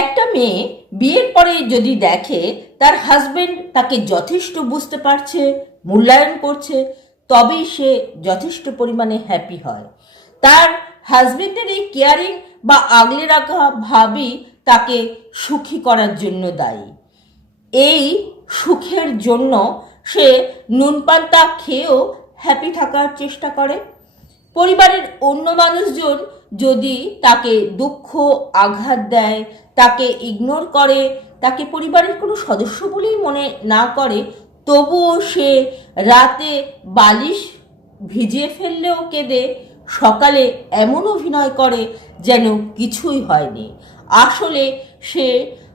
একটা মেয়ে বিয়ের পরে যদি দেখে তার হাজবেন্ড তাকে যথেষ্ট বুঝতে পারছে, মূল্যায়ন করছে, তবেই সে যথেষ্ট পরিমাণে হ্যাপি হয়। তার হাজবেন্ডের এই কেয়ারিং বা আগলে রাখা ভাবই তাকে সুখী করার জন্য দায়ী। এই সুখের জন্য সে নুন পান্তা খেয়েও হ্যাপি থাকার চেষ্টা করে। পরিবারের অন্য মানুষজন যদি তাকে দুঃখ আঘাত দেয়, তাকে ইগনোর করে, তাকে পরিবারের কোনো সদস্য বলেই মনে না করে, তবুও সে রাতে বালিশ ভিজিয়ে ফেললেও কেঁদে সকালে এমন অভিনয় করে যেন কিছুই হয়নি। আসলে সে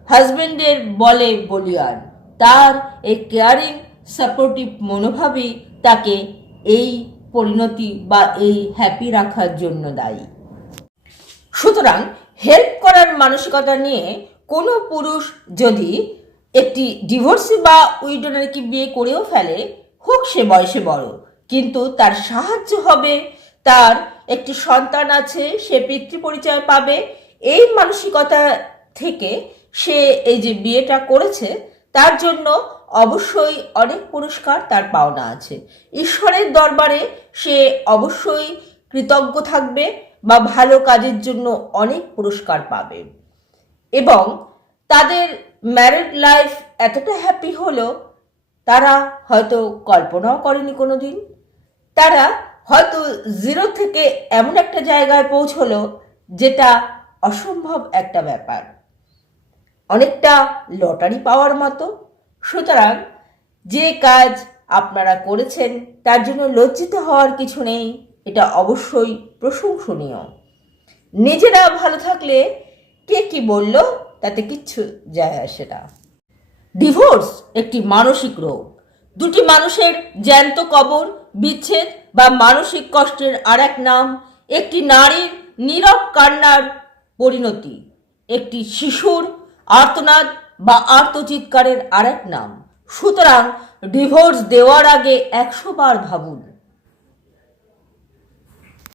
হাজবেন্ডের বলে বলিয়ান। তার এই কেয়ারিং সাপোর্টিভ মনোভাবই তাকে এই পরিণতি বা এই হ্যাপি রাখার জন্য দায়ী। সুতরাং হেল্প করার মানসিকতা নিয়ে কোনো পুরুষ যদি একটি ডিভোর্সি বা উইডোনারকে বিয়ে করেও ফেলে, হোক সে বয়সে বড়, কিন্তু তার সাহায্য হবে, তার একটি সন্তান আছে, সে পিতৃ পরিচয় পাবে, এই মানসিকতা থেকে সে এই যে বিয়েটা করেছে তার জন্য অবশ্যই অনেক পুরস্কার তার পাওনা আছে। ঈশ্বরের দরবারে সে অবশ্যই কৃতজ্ঞ থাকবে বা ভালো কাজের জন্য অনেক পুরস্কার পাবে। এবং তাদের ম্যারিড লাইফ এতটা হ্যাপি হলো তারা হয়তো কল্পনাও করেনি কোনোদিন। তারা হয়তো জিরো থেকে এমন একটা জায়গায় পৌঁছলো যেটা অসম্ভব একটা ব্যাপার, অনেকটা লটারি পাওয়ার মতো। সুতরাং যে কাজ আপনারা করেছেন তার জন্য লজ্জিত হওয়ার কিছু নেই, এটা অবশ্যই প্রশংসনীয়। নিজেরা ভালো থাকলে কে কি বলল তাতে কিচ্ছু যায় আসে না। ডিভোর্স একটি মানসিক রোগ। দুটি মানুষের জ্যান্ত কবর, বিচ্ছেদ বা মানসিক কষ্টের আর এক নাম। একটি নারীর নীরব কান্নার পরিণতি, একটি শিশুর আর্তনাদ বা আর্তচিৎকারের আর এক নাম। সুতরাং ডিভোর্স দেওয়ার আগে 100 বার ভাবুন।